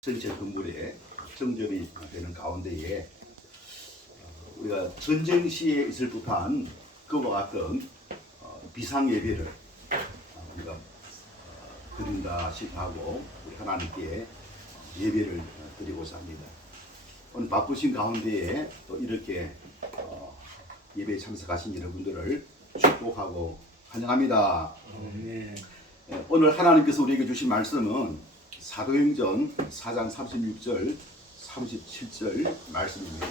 전체 건물에 정전이 되는 가운데에 우리가 전쟁 시에 있을 법한 그와 같은 비상 예배를 우리가 드린다 싶하고 우리 하나님께 예배를 드리고자 합니다. 오늘 바쁘신 가운데에 또 이렇게 예배에 참석하신 여러분들을 축복하고 환영합니다. 오늘 하나님께서 우리에게 주신 말씀은 사도행전 4장 36절 37절 말씀입니다.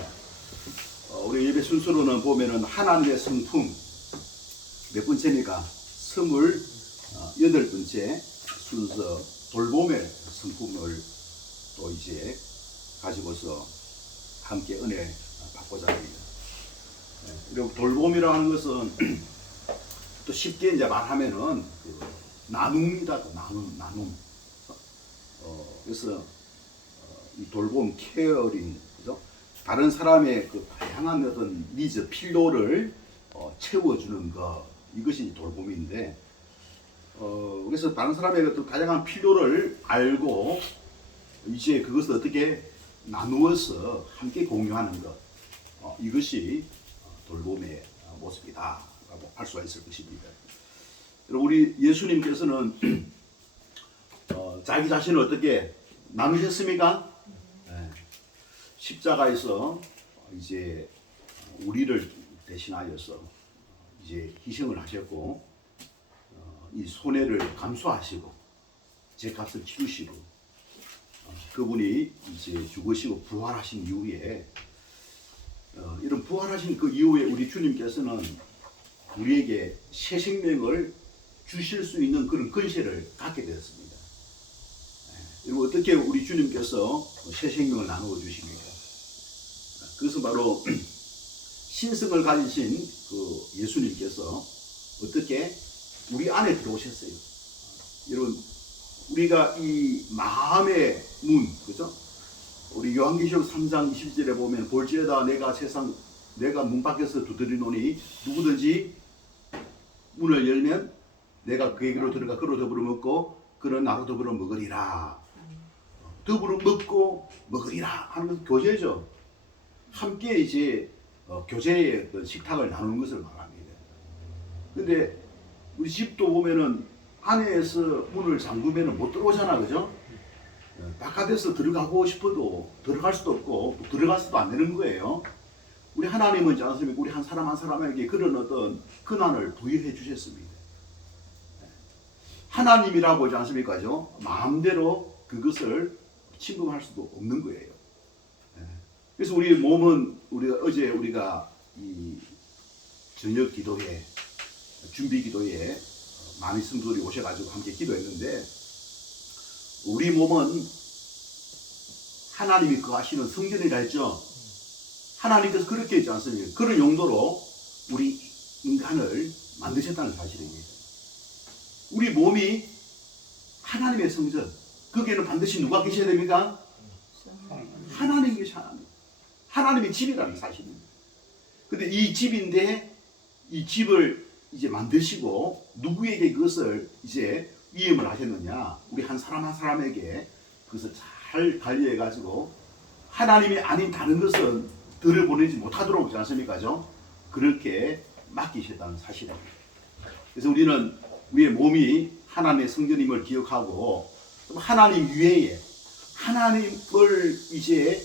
우리 예배 순서로는 보면은 하나님의 성품 몇 번째니까 28번째 순서 돌봄의 성품을 또 이제 가지고서 함께 은혜 받고자 합니다. 그리고 돌봄이라고 하는 것은 또 쉽게 이제 말하면은 나눔이다. 나눔. 그래서 이 돌봄, 케어링, 그죠? 다른 사람의 그 다양한 어떤 니즈, 필요를 채워주는 것, 이것이 돌봄인데, 그래서 다른 사람의 또 다양한 필요를 알고 이제 그것을 어떻게 나누어서 함께 공유하는 것, 이것이 돌봄의 모습이다라고 할 수가 있을 것입니다. 우리 예수님께서는 자기 자신을 어떻게 나누셨습니까? 네. 십자가에서 이제 우리를 대신하여서 이제 희생을 하셨고 이 손해를 감수하시고 죄값을 치르시고 그분이 이제 죽으시고 부활하신 이후에 이런 부활하신 그 이후에 우리 주님께서는 우리에게 새 생명을 주실 수 있는 그런 권세를 갖게 되었습니다. 그리고 어떻게 우리 주님께서 새 생명을 나누어 주십니까? 그것은 바로 신성을 가지신 그 예수님께서 어떻게 우리 안에 들어오셨어요. 여러분, 우리가 이 마음의 문, 그죠? 우리 요한계시록 3장 20절에 보면 볼지어다 내가 문 밖에서 두드리노니 누구든지 문을 열면 내가 그에게로 들어가 그로 더불어 먹고 그는 나로 더불어 먹으리라. 더불어 먹고 먹으리라 하는 것은 교제죠. 함께 이제 교제의 식탁을 나누는 것을 말합니다. 근데 우리 집도 보면은 안에서 문을 잠그면 못 들어오잖아, 그죠? 바깥에서 들어가고 싶어도 들어갈 수도 없고 들어갈 수도 안 되는 거예요. 우리 하나님은 있지 않습니까? 우리 한 사람 한 사람에게 그런 어떤 권한을 부여해 주셨습니다. 하나님이라고 하지 않습니까? 마음대로 그것을 침범할 수도 없는 거예요. 그래서 우리 몸은 어제 우리가 이 저녁 기도회, 준비 기도에 많은 성도들이 오셔가지고 함께 기도했는데 우리 몸은 하나님이 거하시는 성전이라 했죠. 하나님께서 그렇게 했지 않습니까? 그런 용도로 우리 인간을 만드셨다는 사실입니다. 우리 몸이 하나님의 성전, 거기에는 반드시 누가 계셔야 됩니까? 하나님 계셔야 합니다. 하나님의 집이라는 사실입니다. 근데 이 집인데 이 집을 이제 만드시고 누구에게 그것을 이제 위임을 하셨느냐? 우리 한 사람 한 사람에게 그것을 잘 관리해 가지고 하나님이 아닌 다른 것은 들여보내지 못하도록 하지 않습니까? 그렇게 맡기셨다는 사실입니다. 그래서 우리는 우리의 몸이 하나님의 성전임을 기억하고 하나님 위에 하나님을 이제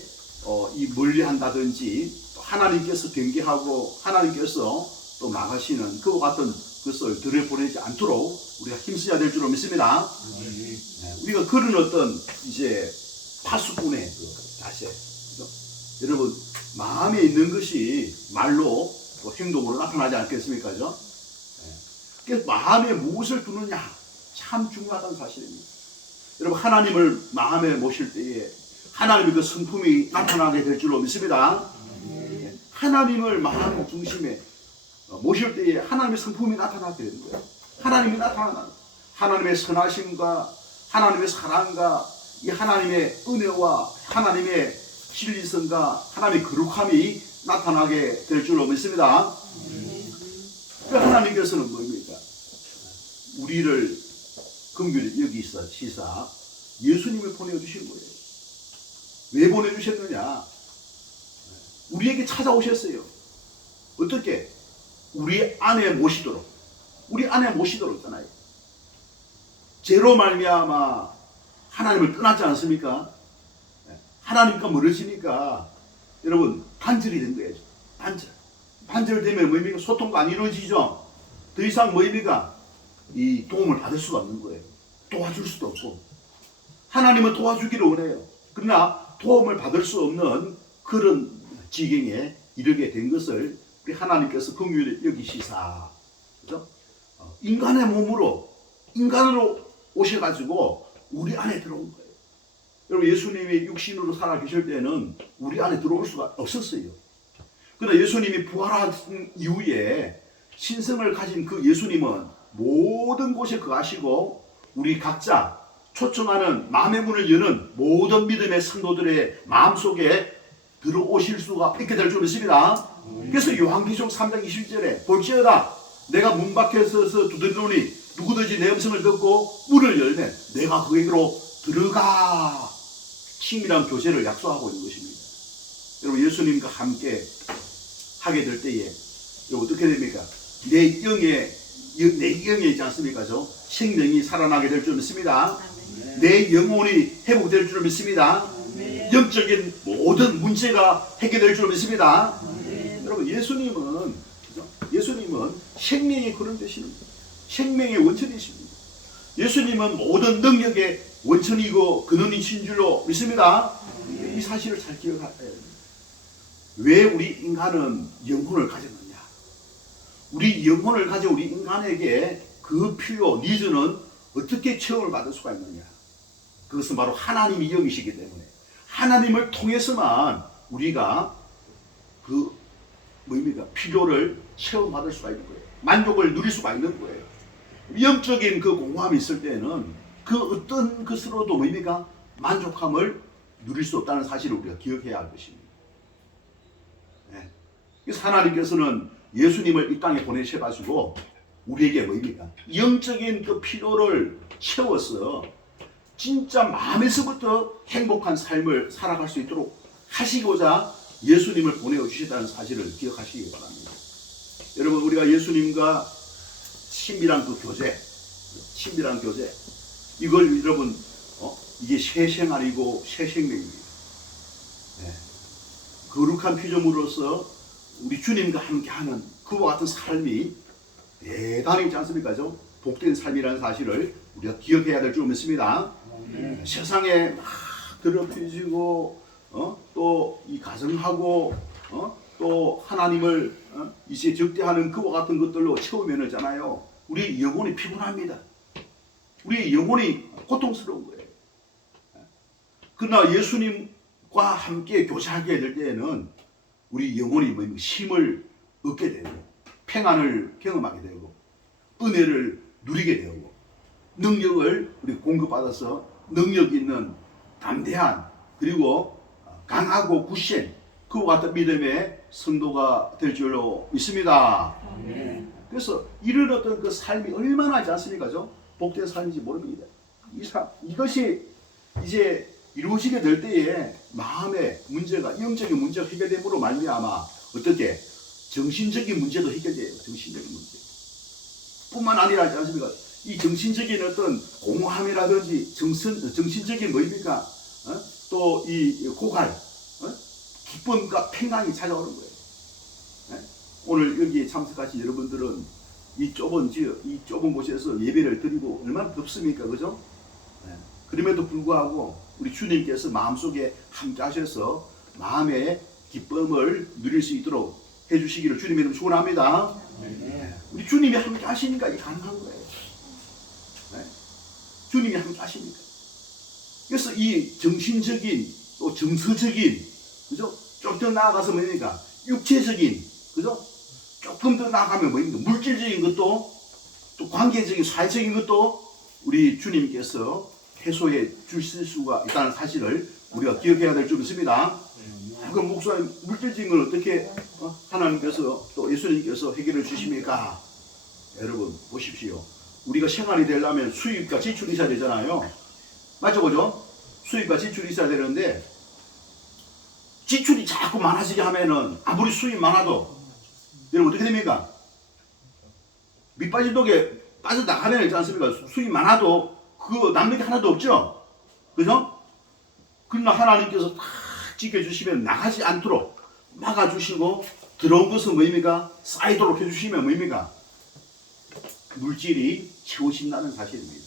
이 멀리한다든지 하나님께서 경계하고 하나님께서 또 나가시는 그와 같은 것을 들여보내지 않도록 우리가 힘써야 될 줄로 믿습니다. 우리가 그런 어떤 이제 파수꾼의 그 자세, 그죠? 여러분 마음에 있는 것이 말로 또 행동으로 나타나지 않겠습니까? 그래서 마음에 무엇을 두느냐 참 중요하다는 사실입니다. 여러분 하나님을 마음에 모실 때에 하나님의 그 성품이 나타나게 될 줄로 믿습니다. 하나님을 마음 중심에 모실 때에 하나님의 성품이 나타나게 되는 거예요. 하나님이 나타나는 하나님의 선하심과 하나님의 사랑과 이 하나님의 은혜와 하나님의 진리성과 하나님의 거룩함이 나타나게 될 줄로 믿습니다. 그 하나님께서는 뭡니까? 우리를 긍휼히 여기시사 예수님을 보내주신 거예요. 왜 보내주셨느냐? 우리에게 찾아오셨어요. 어떻게? 우리 안에 모시도록. 우리 안에 모시도록 있잖아요. 죄로 말미암아 하나님을 떠났지 않습니까? 하나님과 멀어지니까 여러분 단절이 된 거예요. 단절. 단절되면 뭐입니까? 소통도 안 이루어지죠. 더 이상 뭐입니까? 이 도움을 받을 수가 없는 거예요. 도와줄 수도 없고. 하나님은 도와주기를 원해요. 그러나 도움을 받을 수 없는 그런 지경에 이르게 된 것을 우리 하나님께서 긍휼히 여기시사, 그죠? 인간의 몸으로, 인간으로 오셔가지고 우리 안에 들어온 거예요. 여러분, 예수님이 육신으로 살아 계실 때는 우리 안에 들어올 수가 없었어요. 그러나 예수님이 부활하신 이후에 신성을 가진 그 예수님은 모든 곳에 거하시고 우리 각자 초청하는 마음의 문을 여는 모든 믿음의 성도들의 마음속에 들어오실 수가 있게 될 줄 믿습니다. 그래서 요한계시록 3장 21절에 볼지어다 내가 문 밖에 서서 두드리노니 누구든지 내 음성을 듣고 문을 열면 내가 그에게로 들어가. 친밀한 교제를 약속하고 있는 것입니다. 여러분, 예수님과 함께 하게 될 때에 어떻게 됩니까? 내 영에 있지 않습니까? 생명이 살아나게 될 줄 믿습니다. 내 영혼이 회복될 줄 믿습니다. 영적인 모든 문제가 해결될 줄 믿습니다. 여러분, 예수님은 생명의 근원 되시는 거예요. 생명의 원천이십니다. 예수님은 모든 능력의 원천이고 근원이신 줄로 믿습니다. 이 사실을 잘 기억해야 합니다. 왜 우리 인간은 영혼을 가졌느냐? 우리 영혼을 가진 우리 인간에게 그 필요, 니즈는 어떻게 체험을 받을 수가 있느냐? 그것은 바로 하나님이 영이시기 때문에 하나님을 통해서만 우리가 그 필요를 체험받을 수가 있는 거예요. 만족을 누릴 수가 있는 거예요. 영적인 그 공허함이 있을 때는 그 어떤 것으로도 만족함을 누릴 수 없다는 사실을 우리가 기억해야 할 것입니다. 네. 그래서 하나님께서는 예수님을 이 땅에 보내셔가지고 우리에게 영적인 그 필요를 채워서 진짜 마음에서부터 행복한 삶을 살아갈 수 있도록 하시고자 예수님을 보내주셨다는 사실을 기억하시기 바랍니다. 여러분, 우리가 예수님과 친밀한 그 교제, 이걸 여러분, 이게 새 생활이고 새 생명입니다. 네. 거룩한 피조물로서 우리 주님과 함께하는 그와 같은 삶이 대단히 있지 않습니까? 복된 삶이라는 사실을 우리가 기억해야 될 줄 믿습니다. 세상에 막 더럽혀지고 또 이 가정하고 또 하나님을 이제 적대하는 그와 같은 것들로 채우면 있잖아요. 우리 영혼이 피곤합니다. 우리 영혼이 고통스러운 거예요. 그러나 예수님과 함께 교제하게 될 때에는 우리 영혼이 힘을 얻게 되고 평안을 경험하게 되고 은혜를 누리게 되고 능력을 우리 공급받아서 능력 있는 담대한 그리고 강하고 굳센 그와 같은 믿음의 성도가 될 줄로 믿습니다. 그래서 이런 어떤 그 삶이 얼마나 하지 않습니까? 복된 삶인지 모릅니다. 이것이 이제 이루어지게 될 때에 마음의 문제가 영적인 문제가 해결됨으로 말미암아 어떻게 정신적인 문제도 해결돼요. 정신적인 문제 뿐만 아니라 하지 않습니까? 이 정신적인 어떤 공허함이라든지 정신적인 또 이 고갈, 기쁨과 평강이 찾아오는 거예요. 오늘 여기에 참석하신 여러분들은 이 좁은 지역, 이 좁은 곳에서 예배를 드리고 얼마나 덥습니까? 그죠? 그럼에도 불구하고 우리 주님께서 마음속에 함께 하셔서 마음의 기쁨을 누릴 수 있도록 해주시기를 주님의 이름으로 축원합니다. 우리 주님이 함께 하시니까 이게 가능한 거예요. 주님이 함께 하시니까. 그래서 이 정신적인 또 정서적인, 그죠? 좀 더 나아가서 뭐니까 육체적인, 그죠? 조금 더 나아가면 물질적인 것도 또 관계적인 사회적인 것도 우리 주님께서 해소해 주실 수가 있다는 사실을 우리가 기억해야 될 줄 믿습니다. 그럼 목사님, 물질적인 걸 어떻게 하나님께서 또 예수님께서 해결해 주십니까? 여러분 보십시오. 우리가 생활이 되려면 수입과 지출이 있어야 되잖아요. 맞죠? 그죠? 수입과 지출이 있어야 되는데 지출이 자꾸 많아지게 하면은 아무리 수입이 많아도 여러분 어떻게 됩니까? 밑빠진 독에 빠져나가면 있지 않습니까? 수입이 많아도 그거 남는 게 하나도 없죠? 그죠? 그러나 하나님께서 딱 지켜주시면 나가지 않도록 막아주시고 들어온 것은 뭐입니까? 쌓이도록 해주시면 뭐입니까? 물질이 채워진다는 사실입니다.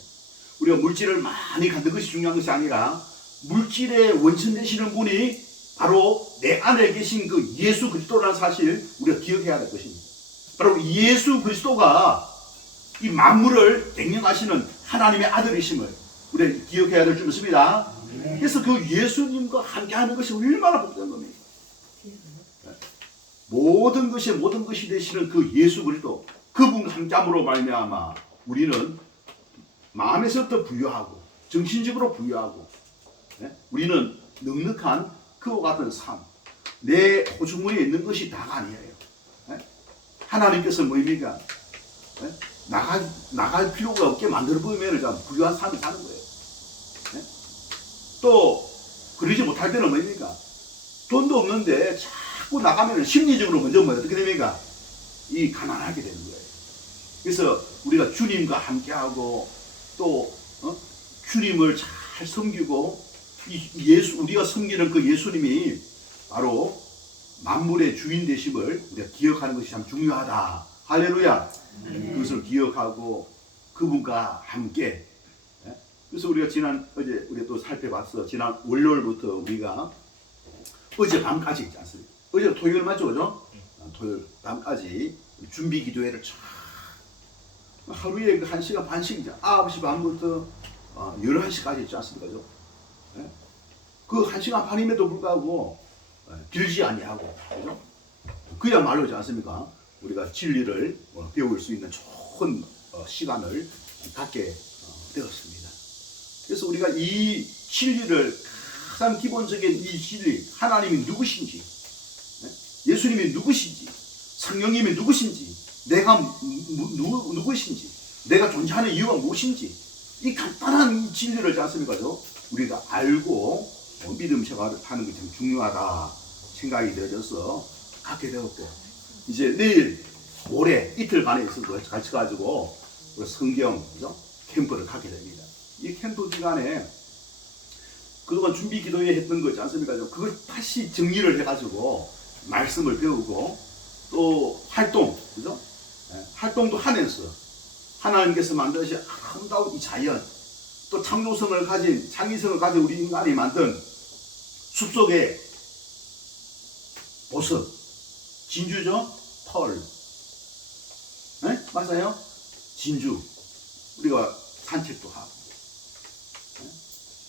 우리가 물질을 많이 갖는 것이 중요한 것이 아니라 물질의 원천 되시는 분이 바로 내 안에 계신 그 예수 그리스도라는 사실 우리가 기억해야 될 것입니다. 바로 예수 그리스도가 이 만물을 경영하시는 하나님의 아들이심을 우리가 기억해야 될 줄 믿습니다. 그래서 그 예수님과 함께하는 것이 얼마나 복된 겁니까? 모든 것이 되시는 그 예수 그리스도 그분과 함께함으로 말미암아 우리는 마음에서부터 부유하고 정신적으로 부유하고 우리는 넉넉한 그와 같은 삶, 내 호주머니에 있는 것이 다가 아니에요. 하나님께서 뭐입니까? 나갈 필요가 없게 만들어 보면 부유한 삶을 사는 거예요. 또 그러지 못할 때는 뭐입니까? 돈도 없는데 자꾸 나가면 심리적으로 먼저 어떻게 됩니까? 이 가난하게 되는 거예요. 그래서 우리가 주님과 함께하고 또 주님을 잘 섬기고 우리가 섬기는 그 예수님이 바로 만물의 주인 되심을 우리가 기억하는 것이 참 중요하다. 할렐루야. 그것을 기억하고 그분과 함께. 그래서 우리가 어제 우리가 또 살펴봤어. 지난 월요일부터 우리가 어제 밤까지 있지 않습니까? 어제 토요일 맞죠? 그죠? 토요일 밤까지 준비 기도회를 하루에 그 1시간 반씩이죠. 9시 반부터 11시까지 있지 않습니까? 그죠? 그 1시간 반임에도 불구하고 길지 아니하고, 그죠? 그야말로지 않습니까? 우리가 진리를 배울 수 있는 좋은 시간을 갖게 되었습니다. 그래서 우리가 이 진리를 가장 기본적인 이 진리, 하나님이 누구신지, 예수님이 누구신지, 성령님이 누구신지, 내가 누구신지, 내가 존재하는 이유가 무엇인지, 이 간단한 진리를 지 않습니까? 우리가 알고 믿음 생활을 하는 것이 참 중요하다 생각이 되어져서 갖게 되었고, 이제 내일 모레 이틀간에 있어서 같이 가지고 성경 캠프를 갖게 됩니다. 이 캠프 기간에 그동안 준비 기도회 했던 거지 않습니까? 그걸 다시 정리를 해가지고 말씀을 배우고 또 활동, 그죠? 활동도 하면서 하나님께서 만드신 아름다운 이 자연, 또 창조성을 가진, 창의성을 가진 우리 인간이 만든 숲속의 보석, 진주죠? 펄. 맞아요? 진주. 우리가 산책도 하고.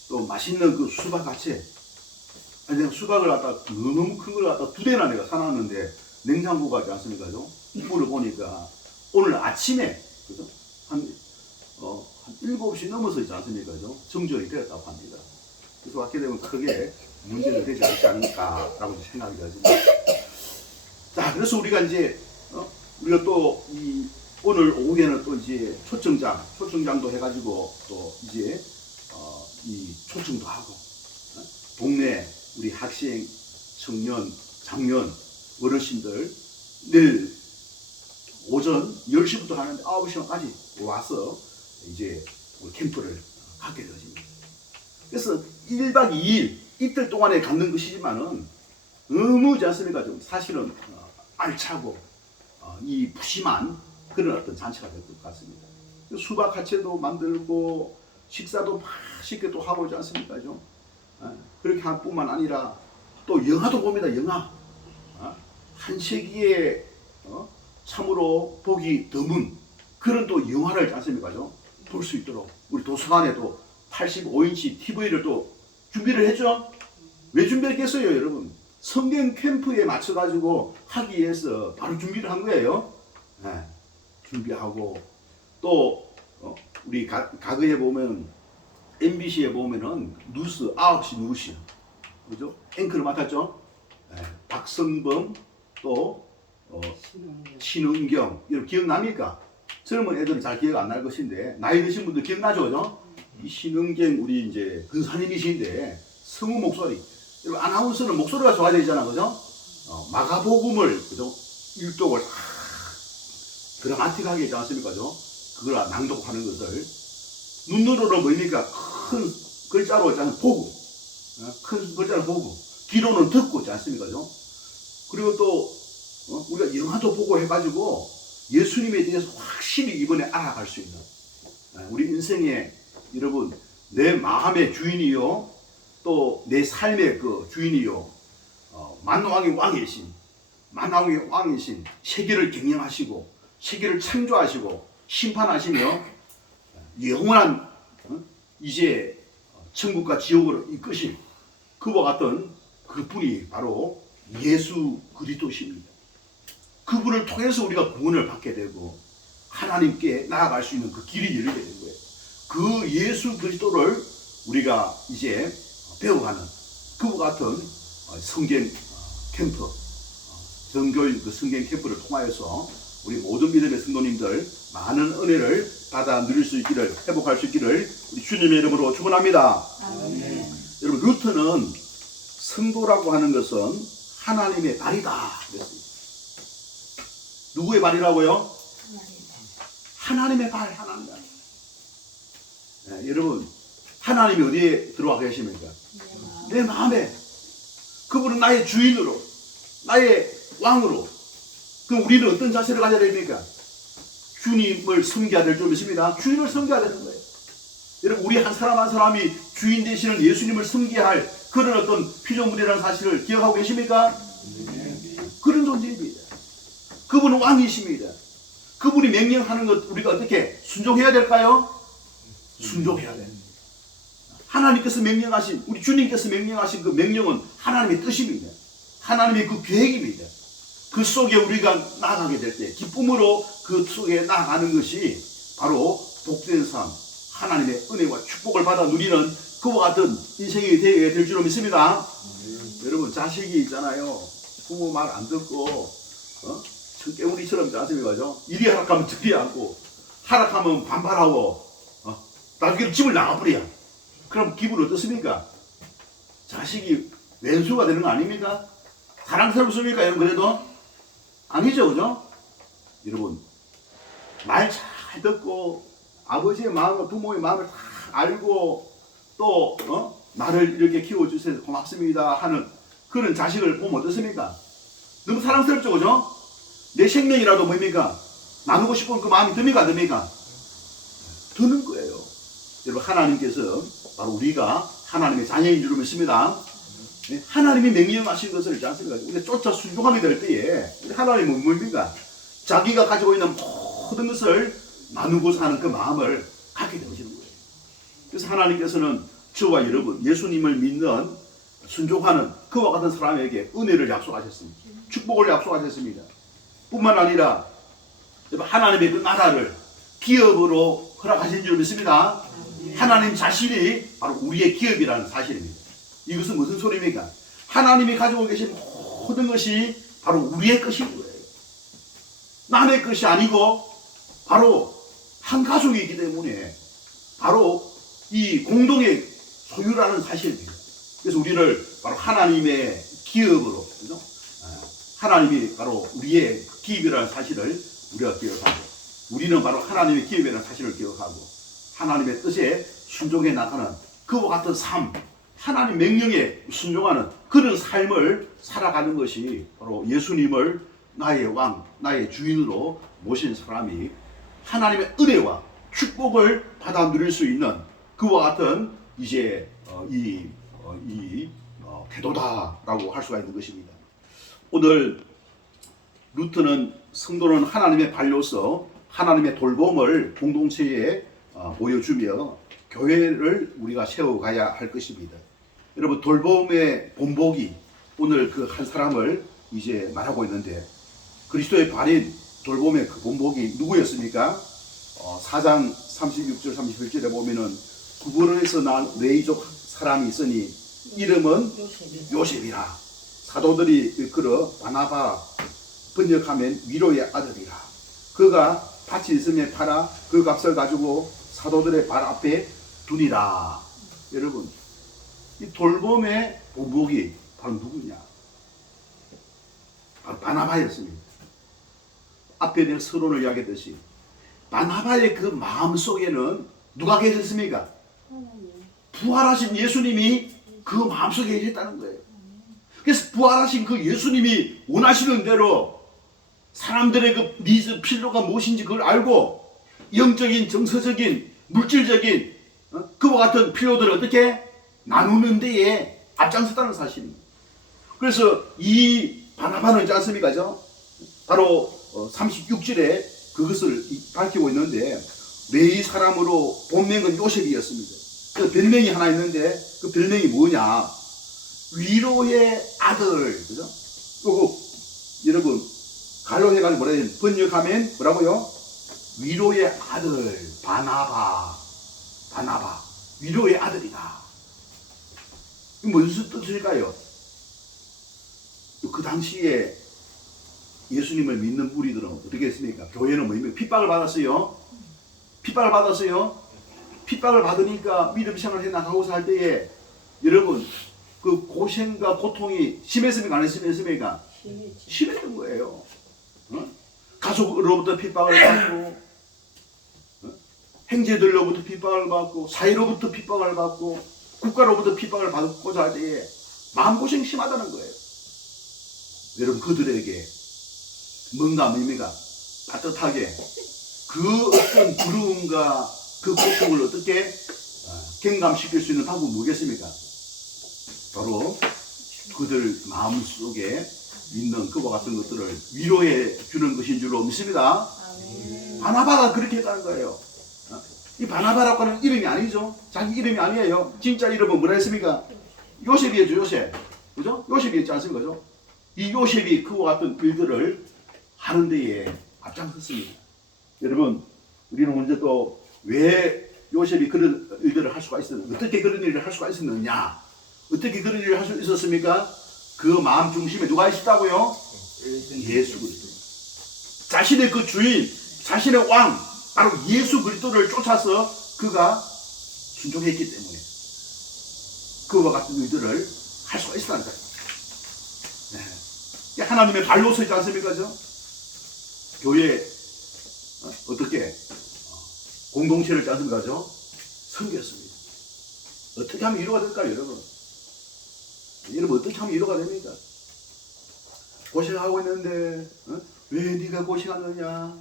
또 맛있는 그 수박 같이. 아니, 내가 수박을 갖다 너무 큰 걸 갖다 2대나 내가 사놨는데 냉장고가 있지 않습니까? 물을 보니까 오늘 아침에, 그죠? 한 7시 넘어서 있지 않습니까? 정전이 되었다고 합니다. 그래서 왔게 되면 크게 문제는 되지 않지 않을까라고 생각이 되어집니다. 자, 그래서 우리가 이제, 우리가 또 오늘 오후에는 또 이제 초청장도 해가지고 또 이제, 이 초청도 하고, 동네 우리 학생, 청년, 장년, 어르신들 내일 오전 10시부터 하는데 9시간까지 와서 이제 캠프를 갖게 되어집니다. 그래서 1박 2일 이틀 동안에 갖는 것이지만은 너무지 않습니까? 좀 사실은 알차고 이 푸짐한 그런 어떤 잔치가 될 것 같습니다. 수박 화채도 만들고 식사도 맛있게 또 하고 있지 않습니까? 그렇게 할 뿐만 아니라 또 영화도 봅니다. 영화. 한세기에 참으로 보기 드문 그런 또 영화를 있지 않습니까? 볼 수 있도록 우리 도서관에도 85인치 TV를 또 준비를 했죠. 왜 준비했겠어요, 여러분? 성경 캠프에 맞춰가지고 하기 위해서 바로 준비를 한 거예요. 준비하고 또 우리 과거에 보면 MBC에 보면은 뉴스 9시 뉴스, 그죠? 앵커를 맡았죠. 박성범 또 신은경, 여러분 기억납니까? 젊은 애들은 잘 기억 안 날 것인데 나이 드신 분들 기억나죠, 그죠? 이 신은경 우리 이제 근사님이신데 성우 목소리, 여러분, 아나운서는 목소리가 좋아야 되잖아, 그죠? 마가복음을, 그죠? 일독을 드라마틱하게 했지 않습니까, 그죠? 그걸 낭독하는 것을 눈으로는 뭡니까? 큰 글자로 있잖아요, 보고, 큰 글자로 보고, 귀로는 듣고 있지 않습니까, 그죠? 그리고 또 우리가 영화도 보고 해가지고 예수님에 대해서 확실히 이번에 알아갈 수 있는, 우리 인생에 여러분, 내 마음의 주인이요 또 내 삶의 그 주인이요, 만왕의 왕이신 세계를 경영하시고 세계를 창조하시고 심판하시며 영원한 이제 천국과 지옥으로 이끄실 그와 같은 그분이 바로 예수 그리스도십니다. 그분을 통해서 우리가 구원을 받게 되고 하나님께 나아갈 수 있는 그 길이 열리게 된 거예요. 그 예수 그리스도를 우리가 이제 배워가는 그와 같은 성경 캠프, 전교인 그 성경 캠프를 통하여서 우리 모든 믿음의 성도님들 많은 은혜를 받아 누릴 수 있기를, 회복할 수 있기를 우리 주님의 이름으로 축원합니다. 여러분, 루터는 성도라고 하는 것은 하나님의 발이다 그랬습니다. 누구의 발이라고요? 하나님의 발, 하나님의 발. 네, 여러분, 하나님이 어디에 들어와 계십니까? 내 마음에. 그분은 나의 주인으로, 나의 왕으로. 그럼 우리는 어떤 자세를 가져야 됩니까? 주님을 섬겨야 될 줄 믿습니다. 주인을 섬겨야 되는 거예요. 여러분, 우리 한 사람 한 사람이 주인 되시는 예수님을 섬겨야 할 그런 어떤 피조물이라는 사실을 기억하고 계십니까? 그런 존재입니다. 그분은 왕이십니다. 그분이 명령하는 것 우리가 어떻게 순종해야 될까요? 순종해야 됩니다. 하나님께서 명령하신, 우리 주님께서 명령하신 그 명령은 하나님의 뜻입니다. 하나님의 그 계획입니다. 그 속에 우리가 나아가게 될 때 기쁨으로 그 속에 나아가는 것이 바로 복된 삶, 하나님의 은혜와 축복을 받아 누리는 그와 같은 인생이 되게 될 줄로 믿습니다. 여러분, 자식이 있잖아요. 부모 말 안 듣고 청개구리처럼 짜증이가죠. 이리 하락하면 저리 하고, 하락하면 반발하고, 나중에 집을 나가버려. 그럼 기분 어떻습니까? 자식이 왼수가 되는 거 아닙니까? 사랑스럽습니까? 여러분, 그래도? 아니죠, 그죠? 여러분, 말 잘 듣고, 아버지의 마음과 부모의 마음을 다 알고, 또, 나를 이렇게 키워주셔서 고맙습니다 하는 그런 자식을 보면 어떻습니까? 너무 사랑스럽죠, 그죠? 내 생명이라도 뭡니까? 나누고 싶은 그 마음이 듭니까? 안 듭니까? 드는 거예요. 여러분, 하나님께서 바로 우리가 하나님의 자녀인 줄 믿습니다. 하나님이 명령하신 것을 있지 않습니까? 우리가 쫓아 순종하게 될 때에 하나님은 뭡니까? 자기가 가지고 있는 모든 것을 나누고자 하는 그 마음을 갖게 되시는 거예요. 그래서 하나님께서는 저와 여러분, 예수님을 믿는, 순종하는 그와 같은 사람에게 은혜를 약속하셨습니다. 축복을 약속하셨습니다. 뿐만 아니라 하나님의 그 나라를 기업으로 허락하신 줄 믿습니다. 하나님 자신이 바로 우리의 기업이라는 사실입니다. 이것은 무슨 소리입니까? 하나님이 가지고 계신 모든 것이 바로 우리의 것인 거예요. 남의 것이 아니고 바로 한 가족이 있기 때문에 바로 이 공동의 소유라는 사실입니다. 그래서 우리를 바로 하나님의 기업으로, 그죠? 하나님이 바로 우리의 기업이라는 사실을 우리가 기억하고, 우리는 바로 하나님의 기업이라는 사실을 기억하고, 하나님의 뜻에 순종해 나가는 그와 같은 삶, 하나님 명령에 순종하는 그런 삶을 살아가는 것이 바로 예수님을 나의 왕, 나의 주인으로 모신 사람이 하나님의 은혜와 축복을 받아 누릴 수 있는 그와 같은 이제 태도다라고 할 수가 있는 것입니다. 오늘 루터는 성도는 하나님의 발로서 하나님의 돌봄을 공동체에 보여주며 교회를 우리가 세워가야 할 것입니다. 여러분, 돌봄의 본보기, 오늘 그 한 사람을 이제 말하고 있는데, 그리스도의 발인 돌봄의 그 본보기 누구였습니까? 4장 36절 37절에 보면은 구브론에서 난 레이족 사람이 있으니 이름은 요셉이라. 사도들이 일컬어 바나바, 번역하면 위로의 아들이라. 그가 밭이 있음에 팔아 그 값을 가지고 사도들의 발 앞에 두니라. 여러분, 이 돌봄의 오목이 바로 누구냐? 바로 바나바였습니다. 앞에 내가 서론을 이야기했듯이 바나바의 그 마음 속에는 누가 계셨습니까? 부활하신 예수님이 그 마음속에 계셨다는 거예요. 그래서 부활하신 그 예수님이 원하시는 대로 사람들의 그 니즈, 필요가 무엇인지 그걸 알고 영적인, 정서적인, 물질적인 그와 같은 필요들을 어떻게 나누는 데에 앞장섰다는 사실입니다. 그래서 이 바나바는 있지 않습니까? 바로 36절에 그것을 밝히고 있는데 레위 사람으로 본명은 요셉이었습니다. 그 별명이 하나 있는데 그 별명이 뭐냐? 위로의 아들, 그죠? 그리고 여러분 갈로 해가지고 뭐라 해요? 번역하면 뭐라고요? 위로의 아들 바나바, 위로의 아들이다. 이게 무슨 뜻일까요? 그 당시에 예수님을 믿는 무리들은 어떻게 했습니까? 교회는 뭐입니까? 핍박을 받았어요. 핍박을 받으니까 믿음 생활을 해나가고자 할 때에 여러분 그 고생과 고통이 심했습니까? 안 심했습니까? 심했던 거예요. 가족으로부터 핍박을 받고 형제들로부터 핍박을 받고 사회로부터 핍박을 받고 국가로부터 핍박을 받고자 할 때에 마음고생 심하다는 거예요. 여러분 그들에게 뭔가 뭡니까? 따뜻하게 그 어떤 두려움과 그 고통을 어떻게 경감시킬 수 있는 방법이 뭐겠습니까? 바로 그들 마음속에 있는 그와 같은 것들을 위로해 주는 것인 줄로 믿습니다. 바나바가 그렇게 했다는 거예요. 이 바나바라고 하는 이름이 아니죠. 자기 이름이 아니에요. 진짜 이름은 뭐라 했습니까? 요셉이었죠. 요셉. 그죠? 요셉이었지 않습니까? 그죠? 이 요셉이 그와 같은 일들을 하는 데에 앞장섰습니다. 여러분 우리는 먼저 또 왜 요셉이 그런 일들을 할 수가 있었느냐, 어떻게 그런 일을 할 수가 있었느냐, 어떻게 그런 일을 할 수 있었습니까? 그 마음 중심에 누가 있었다고요? 예수 그리스도. 자신의 그 주인, 자신의 왕, 바로 예수 그리스도를 쫓아서 그가 순종했기 때문에 그와 같은 일들을 할 수가 있었다는 거예요. 네. 하나님의 발로 서지 않습니까? 교회 어떻게 공동체를 짜는 거죠? 섬겼습니다. 어떻게 하면 위로가 될까요, 여러분? 여러분 어떻게 하면 위로가 됩니까? 고생하고 있는데 왜 네가 고생하느냐?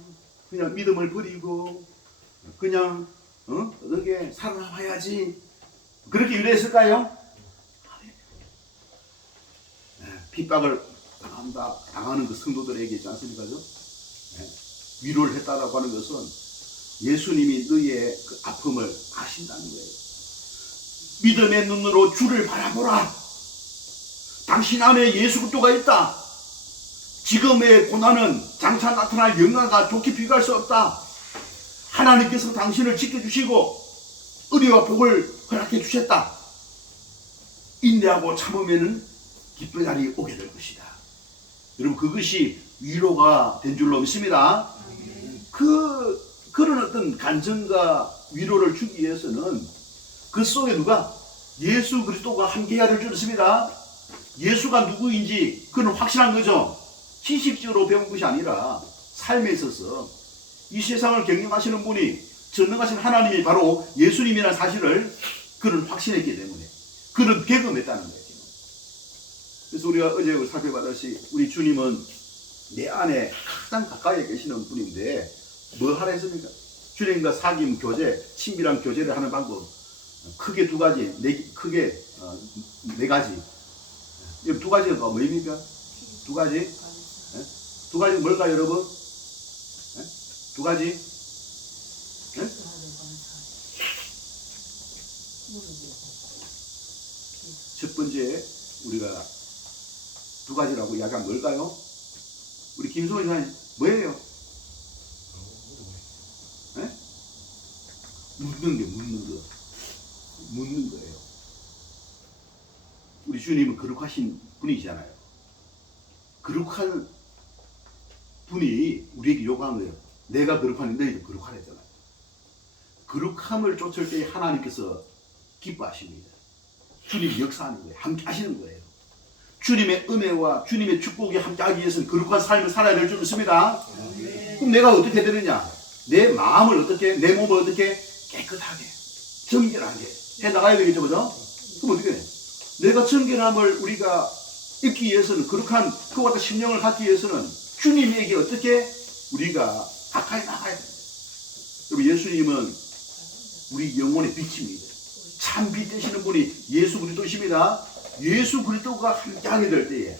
그냥 믿음을 버리고 그냥 어떻게 살아남아야지. 그렇게 위로했을까요? 네, 핍박을 당하는 그 성도들에게 있지 않습니까? 네, 위로를 했다라고 하는 것은 예수님이 너희의 그 아픔을 아신다는 거예요. 믿음의 눈으로 주를 바라보라. 당신 안에 예수 그리스도가 있다. 지금의 고난은 장차 나타날 영광과 좋게 비교할 수 없다. 하나님께서 당신을 지켜주시고 의리와 복을 허락해 주셨다. 인내하고 참으면 기쁜 날이 오게 될 것이다. 여러분 그것이 위로가 된 줄로 믿습니다. 그런 어떤 간증과 위로를 주기 위해서는 그 속에 누가? 예수 그리스도가 함께해야 될 줄 믿습니다. 예수가 누구인지 그는 확실한 거죠. 지식적으로 배운 것이 아니라 삶에 있어서 이 세상을 경영하시는 분이 전능하신 하나님이 바로 예수님이라는 사실을 그는 확신했기 때문에 그는 경험했다는 거예요. 그래서 우리가 어제 살펴봤듯이 우리 주님은 내 안에 가장 가까이 계시는 분인데 뭐 하라 했습니까? 주님과 사귐 교제, 친밀한 교제를 하는 방법 크게 두 가지, 크게 네 가지. 이 두 가지가 뭐입니까? 두 가지? 네? 두 가지 뭘까요, 여러분? 네? 두 가지? 네? 첫 번째 우리가 두 가지라고 이야기하면 뭘까요? 우리 김성원 이사님 뭐예요? 네? 묻는 거예요. 우리 주님은 거룩하신 분이잖아요. 거룩한 분이 우리에게 요구한 거예요. 내가 거룩하니 너희도 거룩하라 했잖아요. 거룩함을 쫓을 때 하나님께서 기뻐하십니다. 주님이 역사하는 거예요. 함께 하시는 거예요. 주님의 은혜와 주님의 축복이 함께하기 위해서는 거룩한 삶을 살아야 될 줄 믿습니다. 그럼 내가 어떻게 되느냐? 내 마음을 어떻게, 내 몸을 어떻게 깨끗하게, 정결하게 해나가야 되겠죠, 그죠? 그럼 어떻게 해? 내가 정결함을 우리가 입기 위해서는, 거룩한 그와 같은 심령을 갖기 위해서는 주님에게 어떻게 우리가 가까이 나가야 됩니다. 여러분, 예수님은 우리 영혼의 빛입니다. 참 빛 되시는 분이 예수 그리스도이십니다. 예수 그리스도가 함께하게 될 때에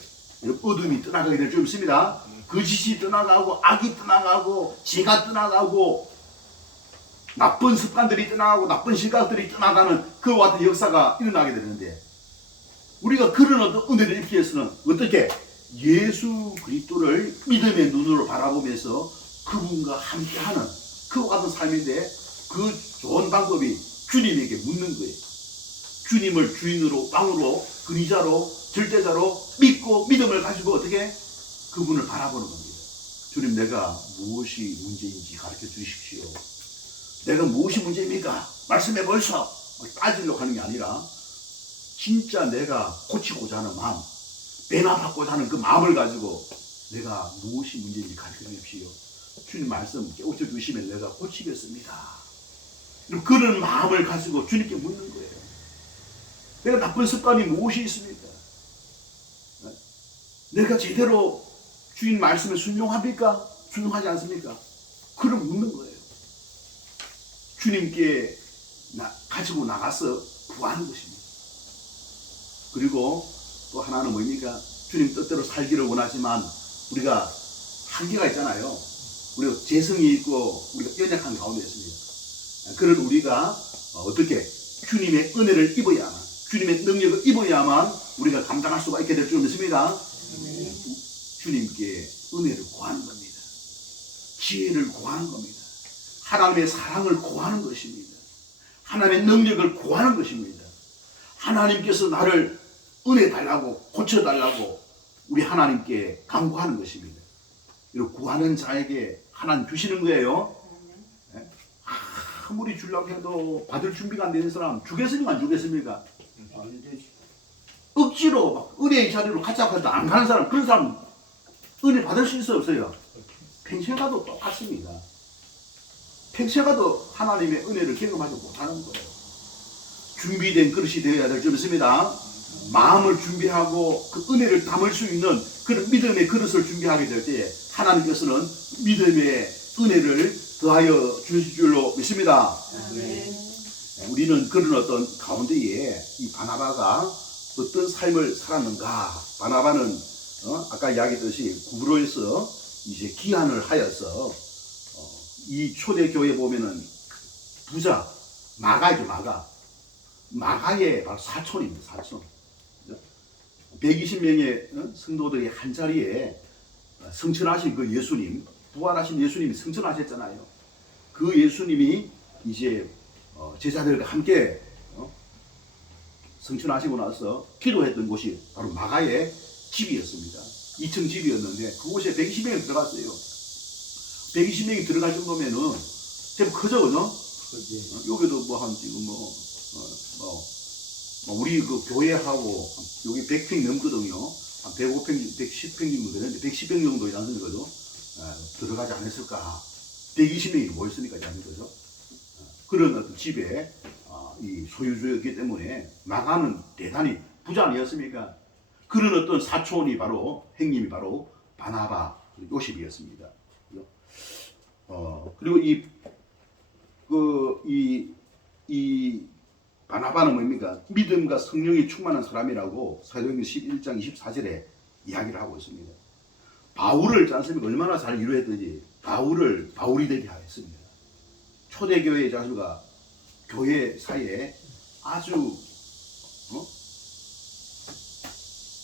어둠이 떠나가게 될 줄 믿습니다. 거짓이 떠나가고, 악이 떠나가고, 죄가 떠나가고, 나쁜 습관들이 떠나가고, 나쁜 시각들이 떠나가는 그와 같은 역사가 일어나게 되는데, 우리가 그런 어떤 은혜를 입기 위해서는 어떻게? 예수 그리스도를 믿음의 눈으로 바라보면서 그분과 함께하는 그와 같은 삶인데, 그 좋은 방법이 주님에게 묻는 거예요. 주님을 주인으로, 왕으로, 근위자로, 절대자로 믿고 믿음을 가지고 어떻게? 그분을 바라보는 겁니다. 주님, 내가 무엇이 문제인지 가르쳐 주십시오. 내가 무엇이 문제입니까? 말씀해 보이소. 따지려고 하는 게 아니라 진짜 내가 고치고자 하는 마음, 변화받고자 하는 그 마음을 가지고 내가 무엇이 문제인지 가르쳐 주십시오. 주님 말씀 깨우쳐 주시면 내가 고치겠습니다. 그런 마음을 가지고 주님께 묻는 거예요. 내가 나쁜 습관이 무엇이 있습니까? 내가 제대로 주인 말씀에 순종합니까? 순종하지 않습니까? 그럼 묻는 거예요. 주님께 가지고 나가서 구하는 것입니다. 그리고 또 하나는 뭡니까? 주님 뜻대로 살기를 원하지만 우리가 한계가 있잖아요. 우리가 재성이 있고 우리가 연약한 가운데 있습니다. 그런 우리가 어떻게 주님의 은혜를 입어야만, 주님의 능력을 입어야만 우리가 감당할 수가 있게 될 줄 믿습니다. 주님께 은혜를 구하는 겁니다. 지혜를 구하는 겁니다. 하나님의 사랑을 구하는 것입니다. 하나님의 능력을 구하는 것입니다. 하나님께서 나를 은혜 달라고, 고쳐달라고 우리 하나님께 간구하는 것입니다. 이렇게 구하는 자에게 하나님 주시는 거예요. 아무리 주려고 해도 받을 준비가 안 되는 사람 주겠습니까? 안 주겠습니까? 억지로 막 은혜의 자리로 가자고 해도 안 가는 사람, 그런 사람 은혜 받을 수 있어요, 없어요? 평생 가도 똑같습니다. 평생 가도 하나님의 은혜를 경험하지 못하는 거예요. 준비된 그릇이 되어야 될 줄 믿습니다. 마음을 준비하고 그 은혜를 담을 수 있는 그런 믿음의 그릇을 준비하게 될 때에 하나님께서는 믿음의 은혜를 더하여 주실 줄로 믿습니다. 우리는 그런 어떤 가운데에 이 바나바가 어떤 삶을 살았는가? 바나바는 아까 이야기했듯이 구브로에서 이제 기한을 하여서 이 초대교회 보면은 부자 마가이죠, 마가의 바로 사촌입니다. 사촌. 120명의 성도들이 한 자리에 성천하신 그 예수님, 부활하신 예수님이 성천하셨잖아요. 그 예수님이 이제 제자들과 함께 성천하시고 나서 기도했던 곳이 바로 마가의 집이었습니다. 2층 집이었는데 그곳에 120명이 들어갔어요. 120명이 들어갈 정도면은 제법 크죠, 그죠? 여기도 뭐 한 지금 우리 그 교회하고 여기 100평 넘거든요. 한 105평, 110평 정도 되는데 110평 정도 이라는 거죠. 들어가지 않았을까? 120명이 모였으니까 이라는 거죠. 그런 어떤 집에 이 소유주였기 때문에 마가는 대단히 부자 아니었습니까? 그런 어떤 사촌이 바로 형님이 바로 바나바 요셉이었습니다. 그리고 이 바나바는 뭡니까? 믿음과 성령이 충만한 사람이라고 사도행전 11장 24절에 이야기를 하고 있습니다. 바울을 짠습니까? 얼마나 잘 이루었든지 바울이 되게 하였습니다. 초대교회 자수가 교회 사이에 아주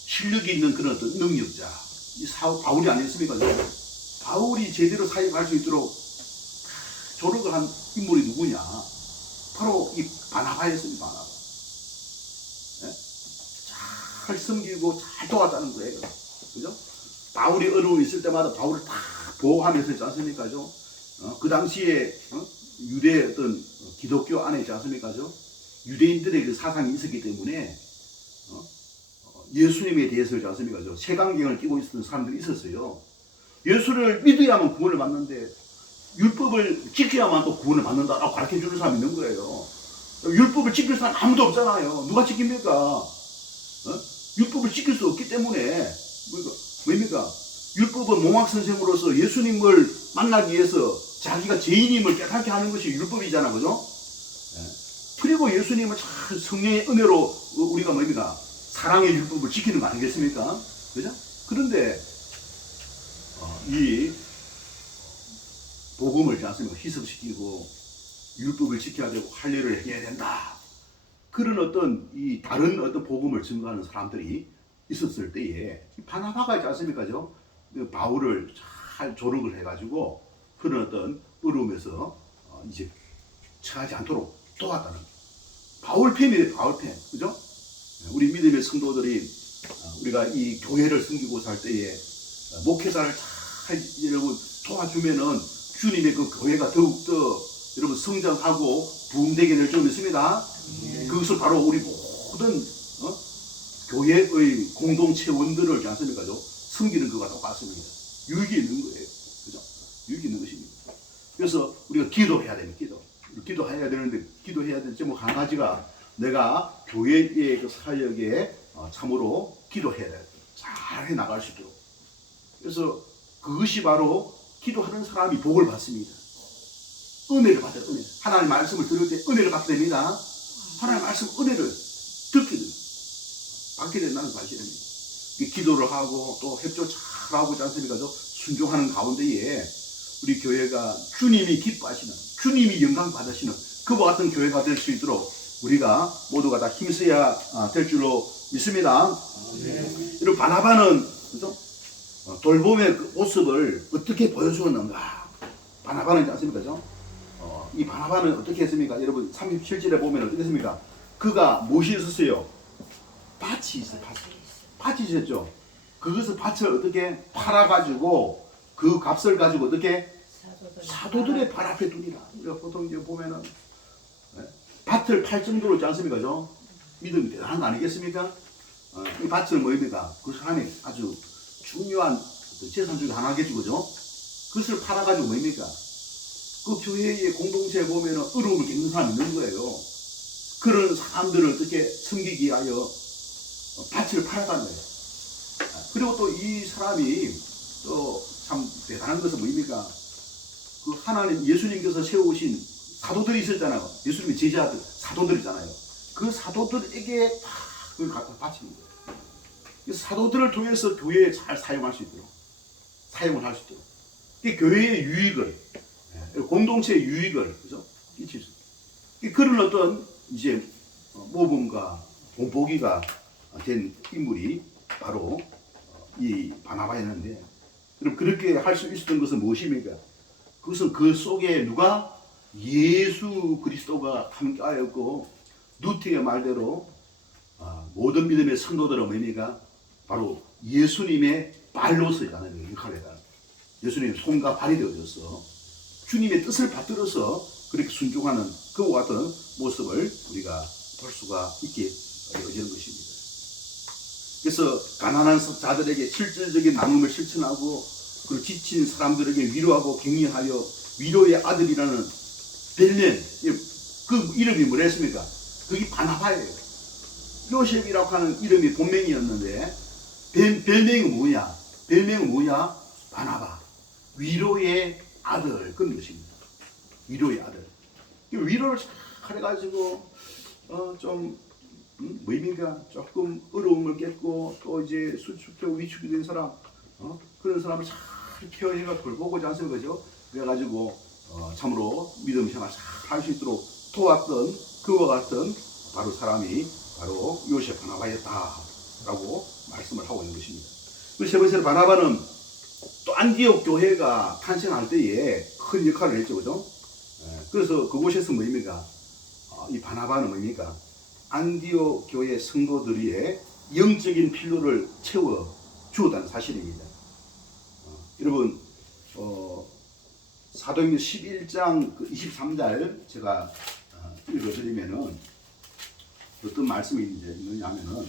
실력이 있는 그런 어떤 능력자, 이 바울이 아니었습니까? 바울이 제대로 사역할 수 있도록 조력을 한 인물이 누구냐? 바로 이 바나바였습니다. 바나바. 잘 섬기고 잘 도왔다는 거예요. 그죠? 바울이 어려움이 있을 때마다 바울을 다 보호하면서 있지 않습니까? 그 당시에 유대 어떤 기독교 안에 있지 않습니까? 유대인들의 그 사상이 있었기 때문에 예수님에 대해서 있지 않습니까? 색안경을 끼고 있었던 사람들이 있었어요. 예수를 믿어야만 구원을 받는데 율법을 지켜야만 또 구원을 받는다라고 가르쳐 주는 사람이 있는 거예요. 율법을 지킬 사람 아무도 없잖아요. 누가 지킵니까? 율법을 지킬 수 없기 때문에 뭡니까? 율법은 몽학선생으로서 예수님을 만나기 위해서 자기가 죄인임을 깨닫게 하는 것이 율법이잖아, 그죠? 그리고 예수님은 참 성령의 은혜로 우리가 뭡니까? 사랑의 율법을 지키는 거 아니겠습니까? 그죠? 그런데 이 복음을 희석시키고 율법을 지켜야 되고 할례를 해야 된다. 그런 어떤 이 다른 어떤 복음을 증거하는 사람들이 있었을 때에 바나바가 있지 않습니까? 바울을 잘 조력을 해가지고 그런 어떤 어려움에서 이제 처하지 않도록 도왔다는 바울 편이에요. 바울 편, 그죠? 우리 믿음의 성도들이 우리가 이 교회를 섬기고 살 때에 목회자를 잘 여러분 도와주면은 주님의 그 교회가 더욱더 여러분 성장하고 부흥되게 될 줄 믿습니다. 그것을 바로 우리 모든 교회의 공동체원들을 있지 않습니까? 섬기는 것과 똑같습니다. 유익이 있는 거예요. 그죠? 유익이 있는 것입니다. 그래서 우리가 기도해야 됩니다. 기도해야 되는데 기도해야 될 제목 한 가지가 내가 교회의 그 사역에 참으로 기도해야 돼. 잘 해 나갈 수 있도록. 그래서 그것이 바로 기도하는 사람이 복을 받습니다. 은혜를 받아요. 은혜. 하나님의 말씀을 들을 때 은혜를 받게 됩니다. 하나님의 말씀 은혜를 듣게 됩니다. 받게 된다는 사실입니다. 기도를 하고 또 협조 잘하고 있지 않습니까? 순종하는 가운데에 우리 교회가 주님이 기뻐하시는, 주님이 영광 받으시는 그와 같은 교회가 될 수 있도록 우리가 모두가 다 힘써야 될 줄로 믿습니다. 여러분 바나바는 그죠? 돌봄의 그 모습을 어떻게 보여주었는가? 바나바는 있지 않습니까? 이 바나바는 어떻게 했습니까? 여러분 37절에 보면 어떻게 했습니까? 그가 무엇이 있었어요? 밭이 있어요. 밭이 있었죠. 그것을 밭을 어떻게 팔아가지고 그 값을 가지고 어떻게 사도들의 발 앞에 두니라. 우리가 보통 이제 보면은 밭을 팔 정도로 있지 않습니까? 믿음이 대단한 거 아니겠습니까? 이 밭은 뭐입니까? 그 사람이 아주 중요한 재산 중에 하나겠죠, 그죠? 그것을 팔아가지고 뭐입니까? 그 교회의 공동체에 보면은 어려움을 겪는 사람이 있는 거예요. 그런 사람들을 어떻게 섬기기 위하여 밭을 팔아가는 거예요. 그리고 또 이 사람이 또 참 대단한 것은 뭐입니까? 그 하나님 예수님께서 세우신 사도들이 있었잖아요. 예수님의 제자들, 사도들이잖아요. 그 사도들에게 다 그걸 갖다 바치는 거예요. 사도들을 통해서 교회에 잘 사용할 수 있도록, 사용을 할 수 있도록. 교회의 유익을, 공동체의 유익을, 그죠? 끼칠 수 있도록. 그런 어떤 이제 모범과 본보기가 된 인물이 바로 이 바나바였는데, 그럼 그렇게 할 수 있었던 것은 무엇입니까? 그것은 그 속에 누가? 예수 그리스도가 함께하였고, 누티의 말대로 모든 믿음의 성도들은 뭡니까? 바로 예수님의 발로서 하는 역할을 해요. 예수님의 손과 발이 되어져서 주님의 뜻을 받들어서 그렇게 순종하는 그와 같은 모습을 우리가 볼 수가 있게 되어지는 것입니다. 그래서 가난한 자들에게 실질적인 나눔을 실천하고 그리고 지친 사람들에게 위로하고 격려하여 위로의 아들이라는 별명, 그 이름이 뭐랬습니까? 그게 바나바예요. 요셉이라고 하는 이름이 본명이었는데 별명은 뭐냐? 별명은 뭐냐? 바나바. 위로의 아들. 그런 것입니다. 위로의 아들. 위로를 잘 해가지고 뭐입니까? 조금 어려움을 겪고 또 이제 수축되고 위축이 된 사람, 그런 사람을 잘 케어해가 돌보고자 않습니까? 그죠? 그래가지고 참으로 믿음 생활 잘 할 수 있도록 도왔던 그와 같은 바로 사람이 바로 요셉 바나바였다라고 말씀을 하고 있는 것입니다. 그 세 번째로 바나바는 또 안디옥 교회가 탄생할 때에 큰 역할을 했죠, 그죠? 그래서 그곳에서 뭐입니까? 이 바나바는 뭡니까? 안디옥 교회 성도들의 영적인 필요를 채워 주었다는 사실입니다. 여러분, 사도행전 11장 23절 제가 읽어드리면은 어떤 말씀이 있느냐면은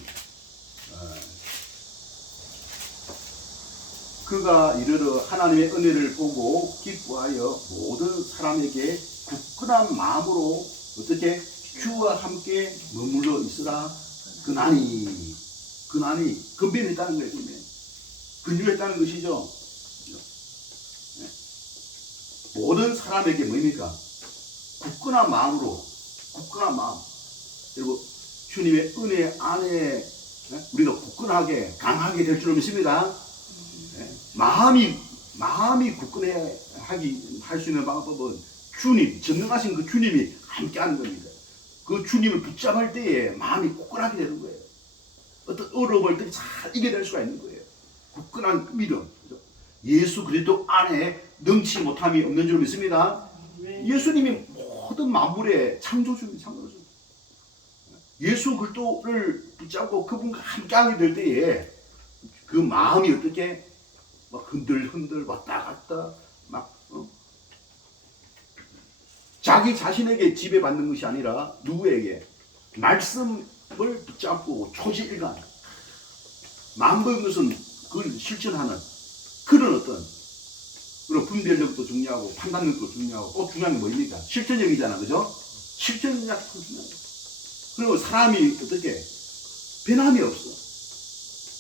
그가 이르러 하나님의 은혜를 보고 기뻐하여 모든 사람에게 굳건한 마음으로 어떻게 주와 함께 머물러 있으라. 그나니 근변했다는 거예요. 근유했다는 것이죠. 모든 사람에게 뭡니까? 굳건한 마음으로, 굳건한 마음. 그리고 주님의 은혜 안에 우리가 굳건하게, 강하게 될 줄을 믿습니다. 마음이 굳건해 할 수 있는 방법은 주님, 전능하신 그 주님이 함께 하는 겁니다. 그 주님을 붙잡을 때에 마음이 굳건하게 되는 거예요. 어떤 어려움을 잘 이겨낼 수가 있는 거예요. 굳건한 믿음. 예수 그리스도 안에 능치 못함이 없는 줄 믿습니다. 예수님이 모든 만물의 창조주입니다. 예수 그리스도를 붙잡고 그분과 함께하게 될 때에 그 마음이 어떻게 막 흔들 왔다 갔다 자기 자신에게 지배받는 것이 아니라 누구에게 말씀을 붙잡고 초지일관 만번 것은 그걸 실천하는 그런 어떤 그런 분별력도 중요하고 판단력도 중요하고 꼭 중요한 게 뭐입니까? 실천력이잖아, 그죠? 실천력 중요해요. 그리고 사람이 어떻게 변함이 없어.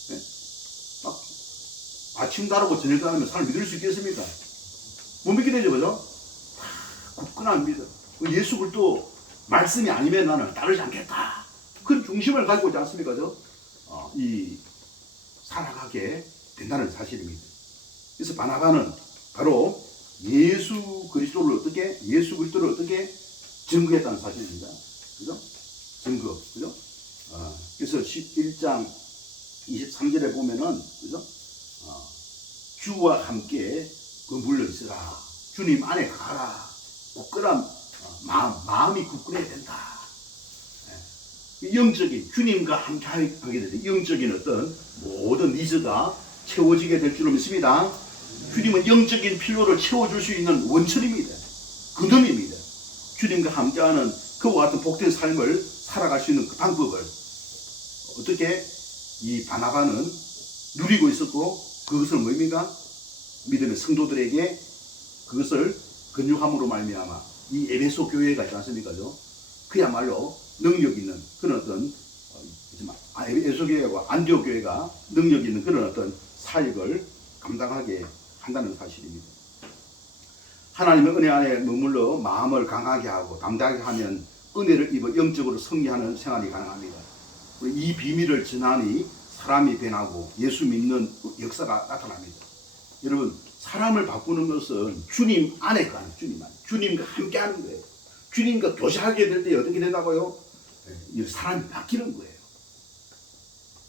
네? 막 아침 다르고 저녁 다르면 사람 믿을 수 있겠습니까? 못 믿게 되죠, 그죠? 다 굳건한 믿음. 예수 그리스도 말씀이 아니면 나는 따르지 않겠다. 그런 중심을 가지고 있지 않습니까, 그죠? 이 살아가게 된다는 사실입니다. 그래서 바나바는 바로 예수 그리스도를 어떻게 증거했다는 사실입니다. 그죠? 증거, 그죠? 그래서 11장 23절에 보면은, 그죠? 주와 함께 머물러 있으라. 주님 안에 가라. 굳건한 마음이 굳건해야 된다. 영적인, 주님과 함께 하게 되는 영적인 어떤 모든 니즈가 채워지게 될 줄로 믿습니다. 주님은 영적인 필요를 채워줄 수 있는 원천입니다. 근원입니다. 주님과 함께하는 그와 같은 복된 삶을 살아갈 수 있는 그 방법을 어떻게 이 바나바는 누리고 있었고 그것을 뭡니까? 믿음의 성도들에게 그것을 근육함으로 말미암아 이 에베소 교회가 있지 않습니까? 그야말로 능력 있는 그런 어떤 에베소 교회와 안디옥 교회가 능력 있는 그런 어떤 사역을 감당하게 한다는 사실입니다. 하나님의 은혜 안에 머물러 마음을 강하게 하고 담대하게 하면 은혜를 입어 영적으로 승리하는 생활이 가능합니다. 이 비밀을 지나니 사람이 변하고 예수 믿는 역사가 나타납니다. 여러분, 사람을 바꾸는 것은 주님 안에 가는 주님과 함께 하는 거예요. 주님과 교제하게 될 때 어떻게 된다고요? 사람이 바뀌는 거예요.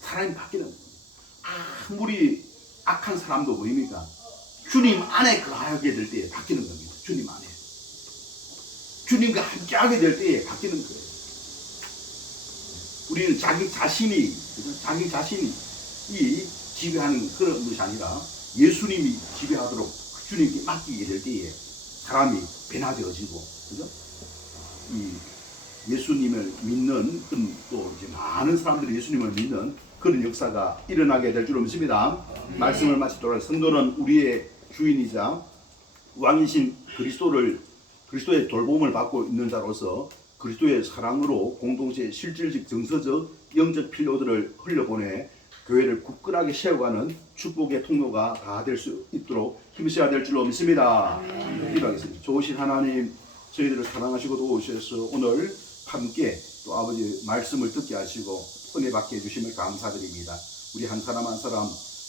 사람이 바뀌는 거예요. 아무리 악한 사람도 보입니까? 주님 안에 거하게 될 때에 바뀌는 겁니다. 주님 안에. 주님과 함께 하게 될 때에 바뀌는 거예요. 우리는 자기 자신이 지배하는 그런 것이 아니라 예수님이 지배하도록 주님께 맡기게 될 때에 사람이 변화되어지고, 그죠? 이 예수님을 믿는 또 이제 많은 사람들이 예수님을 믿는 그런 역사가 일어나게 될 줄로 믿습니다. 말씀을 마치도록 성도는 우리의 주인이자 왕이신 그리스도의 돌봄을 받고 있는 자로서 그리스도의 사랑으로 공동체의 실질적 정서적 영적 필요들을 흘려보내 교회를 굳건하게 세워가는 축복의 통로가 다 될 수 있도록 힘써야 될 줄로 믿습니다. 기도하겠습니다. 좋으신 하나님, 저희들을 사랑하시고 도우셔서 오늘 함께 또 아버지 말씀을 듣게 하시고 은혜 받게 해주심을 감사드립니다. 우리 한 사람 한 사람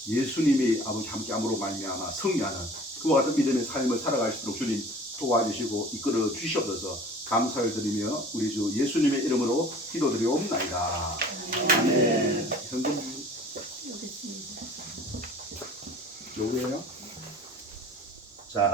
예수님이 아버지 함께함으로 말미암아 승리하는 그와 같은 믿음의 삶을 살아갈 수 있도록 주님 도와주시고 이끌어 주시옵소서. 감사를 드리며 우리 주 예수님의 이름으로 기도드리옵나이다. 아멘. 현금 요거예요? 자.